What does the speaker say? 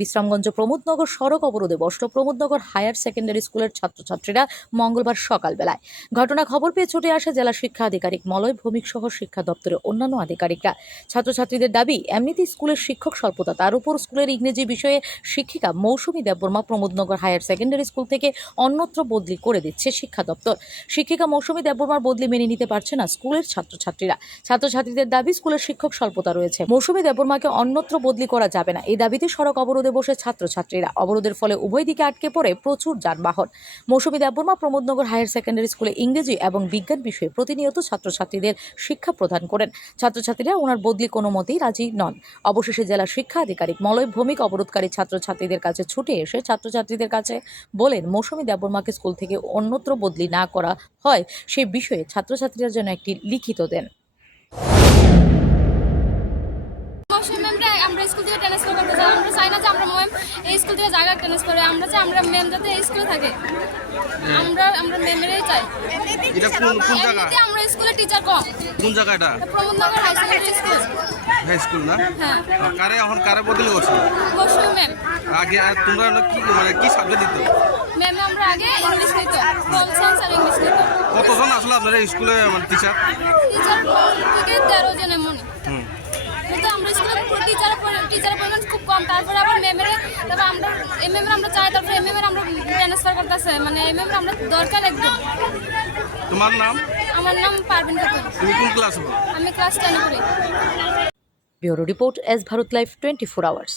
বিশ্রামগঞ্জ প্রমোদনগর সড়ক অবরোধে বসল Pramodnagar higher secondary স্কুলের ছাত্রছাত্রীরা মঙ্গলবার সকালবেলায়। ঘটনা খবর পেয়ে ছুটে আসে জেলা শিক্ষা আধিকারিক মলয় ভৌমিক সহ শিক্ষা দপ্তরের অন্যান্য আধিকারিকরা। ছাত্রছাত্রীদের দাবি, এমনিতেই স্কুলের শিক্ষক স্বল্পতা, তার উপর স্কুলের ইংরেজি বিষয়ে শিক্ষিকা Mousumi Debbarma Pramodnagar higher secondary school থেকে অন্যত্র বদলি করে দিচ্ছে শিক্ষা দপ্তর। শিক্ষিকা মৌসুমী দেববর্মার বদলি মেনে নিতে পারছে না স্কুলের ছাত্রছাত্রীরা। ছাত্রছাত্রীদের দাবি, স্কুলের শিক্ষক স্বল্পতা রয়েছে। মৌসুমী দেববর্মাকে অন্যত্র বদলি করা যাবে না। এই দাবিতে সড়ক অবরোধে বসে ছাত্রছাত্রীরা। অবরোধের ফলে উভয় দিকে আটকে পড়ে প্রচুর যানবাহন। মৌসুমী দেববর্মা প্রমোদনগর হায়ার সেকেন্ডারি স্কুলে ইংরেজি এবং বিজ্ঞান বিষয়ে প্রতিনিয়ত ছাত্রছাত্রীদের শিক্ষা প্রদান করেন। ছাত্রছাত্রীরা ওনার বদলি কোনো মতেই রাজি নন। অবশেষে জেলা শিক্ষা আধিকারিক মলয় ভৌমিক অবরোধকারী ছাত্রছাত্রীদের কাছে ছুটে এসে ছাত্রছাত্রীদের কাছে বলেন, মৌসুমী দেববর্মাকে স্কুল থেকে অন্যত্র বদলি না করা হয়। সে বিষয়ে ছাত্রছাত্রীরা যেন একটি লিখিত দেন। আমরা স্কুল থেকে ট্রান্সফার করতে চাই আমরা থেকে জায়গা ট্রান্সফার করে আমরা চাই আমরা ম্যাম যাতে স্কুলে থাকে। আমরা আমরা ম্যামেরই চাই। এটা কোন কোন জায়গা? আমরা স্কুলে টিচার কম। কোন জায়গা এটা? Pramodnagar high secondary school high school না? হ্যাঁ। কারে এখন কারে বদলি করছ? মৌসুমী ম্যাম আগে আর তোমরা কি মানে কি সাবজেক্ট দিত? ম্যাম আমরা আগে ইংলিশ নিত হোম সায়েন্স আর ইংলিশ নিত কতজন আসলে আপনার স্কুলে মানে টিচার টিচার থেকে তেরো জন এমন হুম কিন্তু আমরা স্কুলে টিচার টিচারের পরিমাণ খুব কম তারপরে আবার মেমের তারপর আমরা এম এম আমরা চাই তারপরে এম এম আমরা ট্রান্সফার করতেছে। মানে এম এম আমরা দরকার একদম। তোমার নাম? আমার নাম পারভিন খাতুন তুমি কোন ক্লাস আমি ক্লাস টেনে পড়ি। Bureau report S Bharat live twenty four hours.